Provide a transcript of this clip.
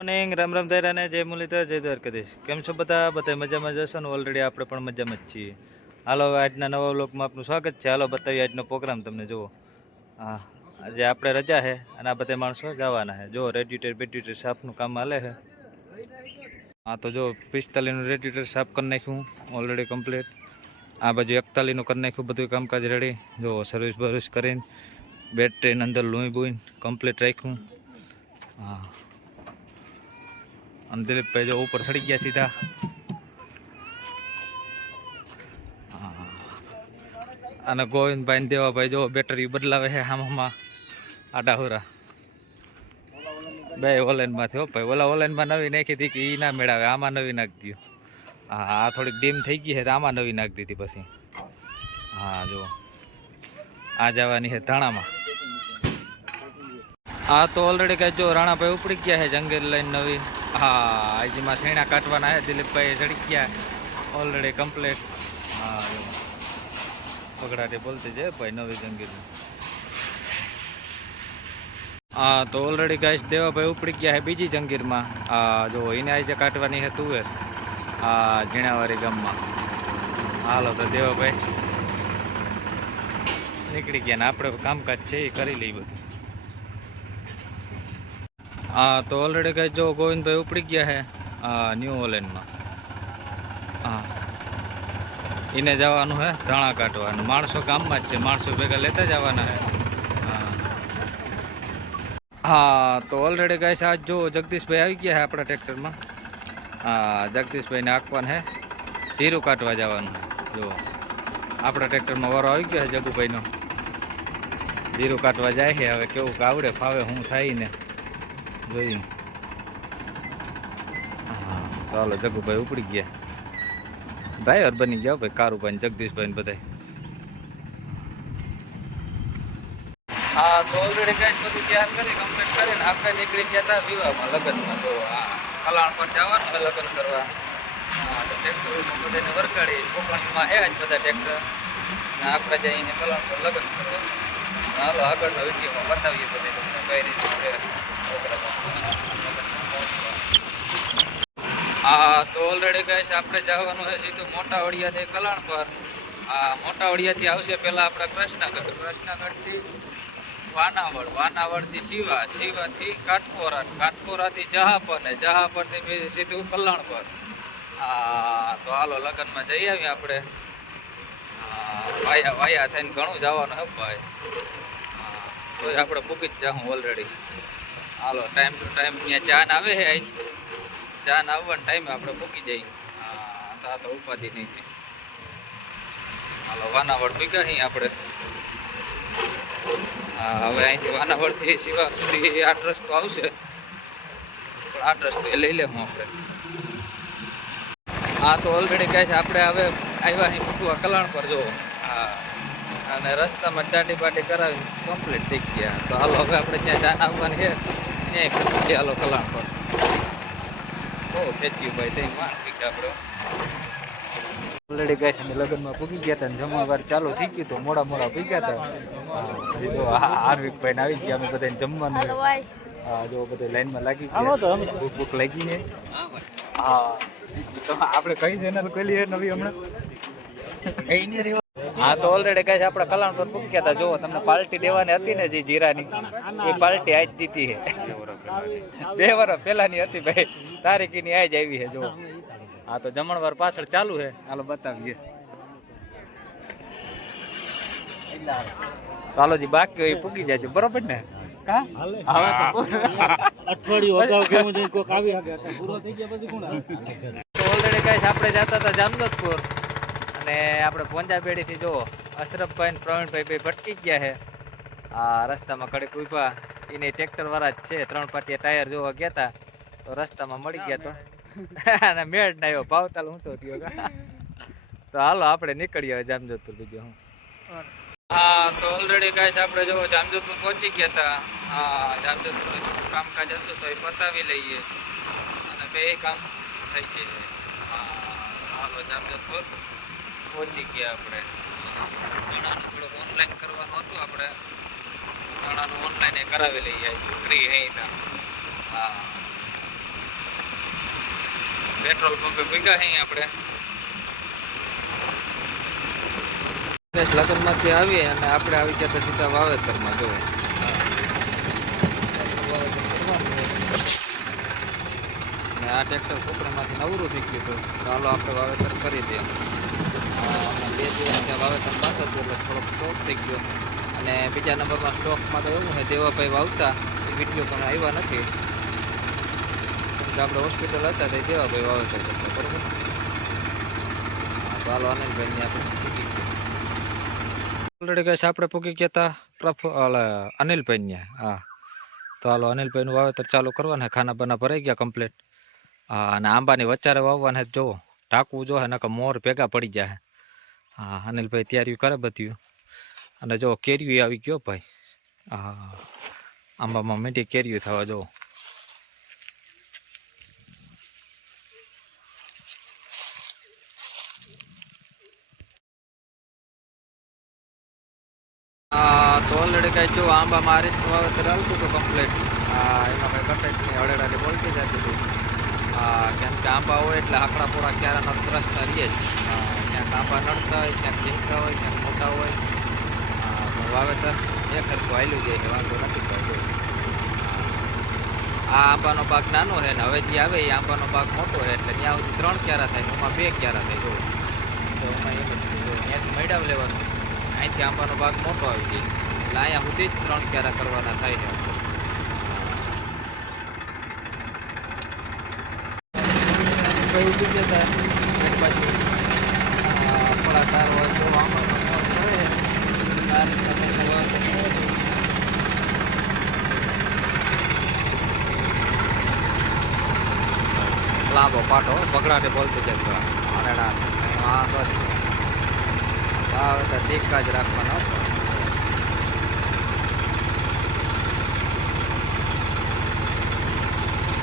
Morning Ram Ram દાયરાને જય મુરલીધર જય દ્વારકાધીશ. કેમ છો બધા મજામાં જશો ને? ઓલરેડી આપણે પણ મજામાં જ છીએ. હાલો હવે આજના નવા વ્લોગમાં આપનું સ્વાગત છે. હાલો બતાવીએ આજનો પ્રોગ્રામ તમને. જુઓ, હા, આજે આપણે રજા છે અને આ બધા માણસો જવાના છે. જો રેડ્યુટર સાફનું કામ હાલે છે. હા તો જો 45નું રેડ્યુટર સાફ કરી નાખ્યું ઓલરેડી કમ્પ્લીટ. આ બાજુ 41નું કરી નાખ્યું બધું કામકાજ રેડી. જો સર્વિસ બર્વિસ કરીને બેટરીની અંદર લોહી બોઈને કમ્પ્લીટ રાખ્યું. હા, અને દિલીપભાઈ જો ઉપર ચડી ગયા સીધા. અને ગોવિંદભાઈ ને દેવાભાઈ જો બેટરી બદલાવે છે આમાં આડાહોરા બે ઓલાઈનમાંથી. હો ભાઈ, ઓલાઈનમાં નવી નાખી હતી કે એ ના મેળાવે, આમાં નવી નાખી દો. હા, આ થોડીક ડીમ થઈ ગઈ છે તો આમાં નવી નાખી દીધી પછી. હા જો આ જવાની છે ધાણામાં. હા તો ઓલરેડી કઈ જો રાણાભાઈ ઉપડી ગયા છે જંગલ લાઈન નવી. હા, હજીમાં શેણા કાઢવાના છે. દિલીપભાઈ ચડી ગયા ઓલરેડી કમ્પ્લીટ. હા જો પગડાટી બોલતી છે ભાઈ નવી જંગીર. હા તો ઓલરેડી ગાઈસ દેવાભાઈ ઉપડી ગયા છે બીજી જંગીરમાં. હા જો એને આજે કાઢવાની છે તુવેર. હા, ઝીણાવારી ગામમાં. હાલો તો દેવાભાઈ નીકળી ગયા ને આપણે કામકાજ છે એ કરી લઈએ બધું. હા તો ઓલરેડી ગાઈસ જો ગોવિંદભાઈ ઉપડી ગયા છે ન્યૂ ઓલેન્ડમાં. હા, એને જવાનું હે ધાણા કાઢવાનું. માણસો ગામમાં જ છે, માણસો ભેગા લેતા જવાના હે. હા તો ઓલરેડી ગાઈસ આજ જો જગદીશભાઈ આવી ગયા છે આપણા ટ્રેક્ટરમાં. હા, જગદીશભાઈને આંકવાનું હે જીરું કાઢવા જવાનું. જો આપણા ટ્રેક્ટરમાં વારો આવી ગયો છે જગુભાઈનો. જીરું કાઢવા જાય છે. હવે કેવું આવડે ફાવે શું થાય ને જોઈ. હા તો હાલો જગુભાઈ ઉપડી ગયા. ડ્રાઈવર બની ગયા ભાઈ કારુભાઈ જગદીશભાઈ બધા. હા તો ઓલરેડી કઈ બધું તૈયાર કરી કમ્પ્લીટ કરીને આપણે નીકળી ગયા હતા વિવાહમાં લગ્નમાં. તો હા, કલાણ પર જવાનું લગ્ન કરવા. હા તો ટ્રેક્ટર બધાને વરગાડી કોકણીમાં હે જ બધા ટ્રેક્ટર ને આપણે જઈને કલાણ પર લગ્ન કરવા. હાલો આગળનો વિડીયોમાં બતાવીએ બધે તમને કઈ રીતે પ્રોગ્રામ. હા તો ઓલરેડી કઈ આપણે જવાનું હોય સીધું મોટા વડિયાથી કલાણ પર. આ મોટા વડિયાથી આવશે પહેલાં આપણે કૃષ્ણગઢથી વાનાવળથી શિવાથી કાટકોરાથી જહાપર ને જહાપરથી સીધું કલ્યાણ પર. હા તો હાલો લગ્નમાં જઈ આવીએ આપણે. વાયા થઈને ઘણું જવાનું હે ભાઈ. તો આપણે પૂકી જ જાઉં already. Hello time to time ત્યાં ચાન આવે છે. આજ ચાન આવવાના ટાઈમે આપણે પૂકી જઈએ. હા તો ઉપાધિ નહીં. હાલો વાનાવળ પૂક્યા અહીં આપણે. હા, હવે અહીંથી વાનાવળથી શિવા સુધી 8 રસ્તો આવશે, પણ 8 રસ્તો લઈ લેવું આપણે. હા તો ઓલરેડી કહે છે આપણે હવે આવ્યા અહીં પૂકવા કલાણ પર. જુઓ હા, અને રસ્તામાં દાંડી બાટી કરાવી કમ્પ્લીટ થઈ ગયા. તો હાલો હવે આપણે જ્યાં જાન આવવાની છે ત્યાં પૂકી હાલો કલાણ પર. બહુ ખેંચ્યું ભાઈ ત્યાં મારી આપણે ઓલરેડી ગાય છે લગ્નમાં પૂકી ગયા હતા. જમણવાર ચાલુ થઈ ગયું તો મોડા પૂગ્યા હતા. હાર્વિકભાઈ ને આવી ગયા. અમે બધાને જમવાનું. હા જો બધા લાઈનમાં લાગી ગયા. ભૂખ લાગી છે. હા તો આપણે કઈ ચેનલ ખોલી છે નવી હમણાં. હા તો ઓલરેડી ગાય છે આપણે કલાણ પર પૂક્યા હતા. જો તમને પાર્ટી દેવાની હતી ને જે જીરાની, એ પાર્ટી આજ દીધી છે. 2 વર્ષ પહેલાની હતી ભાઈ. તારીખની આજ આવી છે. જો હા તો જમણવાર પાછળ ચાલુ છે. હાલો બતાવીએ. ચાલો જી બાકી હોય પૂકી જાય બરોબર ને. ઓલરેડી કઈ આપણે જતા હતા જામજોધપુર અને આપણે પોંજાબેડીથી જો અશરફભાઈ ને પ્રવીણભાઈ બે ભટકી ગયા છે. આ રસ્તામાં કડીક ઉભા. એને ટ્રેક્ટર વાળા જ છે. 3 પાટિયા ટાયર જોવા ગયા હતા તો રસ્તામાં મળી ગયા. તો અને મેળ ના આવ્યો. ભાવતાલ ઊંચો થયો. તો હાલો આપણે નીકળીએ જામજોધપુર. બીજું હું. હા તો ઓલરેડી ગાઈસ આપણે જો જામજોધપુર પહોંચી ગયા હતા. હા, જામજોધપુર કામકાજ હતું તો એ પતાવી લઈએ અને બે કામ થઈ ગયું. હા હાલો જામજોધપુર પહોંચી ગયા આપણે. ચણાનું થોડુંક ઓનલાઈન કરવાનું હતું. આપણે ચણાનું ઓનલાઈન કરાવી લઈએ ફ્રી અહીંયા. હા પેટ્રોલ પંપે ભેગા અહીં આપણે લગ્નમાંથી આવીએ અને આપણે આવી ગયા તો સીધા વાવેતરમાં જુઓ વાવેતર કરવાનું અને આ ટ્રેક્ટર કોપરામાંથી નવરું થઈ ગયું હતું ચાલો આપણે વાવેતર કરી દઈએ. 2 દિવસ ત્યાં વાવેતર પાછળ હતું એટલે થોડોક સ્ટોક થઈ ગયો અને બીજા નંબરમાં સ્ટોકમાં તો એવું છે દેવાભાઈ વાવતા એ વિડીયો પણ આવ્યા નથી કેમ કે આપણે હોસ્પિટલ હતા તે દેવાભાઈ વાવેતર કરતા બરોબર. ચાલો અનિલભાઈને આપણે પૂકી ગયા ઓલરેડી કઈ આપણે પૂકી ગયા હતા અનિલભાઈને. હા તો હાલો અનિલભાઈનું વાવેતર ચાલુ કરવાના ખાના બાના ભરાઈ ગયા કમ્પ્લીટ. હા અને આંબાની વચારે વાવવાના જોવો ઢાંકવું જો નકર મોર ભેગા પડી જાય. હા અનિલભાઈ તૈયારી કરે બધું અને જો કેરીયું આવી ગયો ભાઈ. હા આંબામાં મીઠી કેરીયું થવા જો. તો ઓલરેડી કઈ જો આંબામાં આ રીતનું વાવેતર આવતું હતું કમ્પ્લીટ. હા એમાં કઈ કટાઈની હળેડાની બોલતી જતી હતી. હા કેમ કે આંબા હોય એટલે આકડા પોળા ક્યારાનો ત્રસ્તા રહીએ જ. ક્યાંક આંબા નડતા હોય ક્યાંક ઝીંકા હોય ક્યાંક મોટા હોય. વાવેતર એક હરખું હાલ્યું જાય છે વાંધો નથી પડતો. આ આંબાનો પાક નાનો છે ને હવે જે આવે એ આંબાનો પાક મોટો છે એટલે ત્યાં સુધી 3 ક્યારા થાય એમાં 2 ક્યારા થાય જો. તો એમાં એમ જ ત્યાંથી મેળાવ લેવાનું અહીંથી આંબાનો પાક મોટો આવી જાય એટલે અહીંયા સુધી જ 3 ક્યારા કરવાના થાય છે. ઉડી જતા એક બાજુ થોડા સારો હોય તો આંબાનો પાક હોય લાંબો પાટો બગડાટે બોલતી જાય હરેડા વાવેતર ટીકા જ રાખવાનો હતો.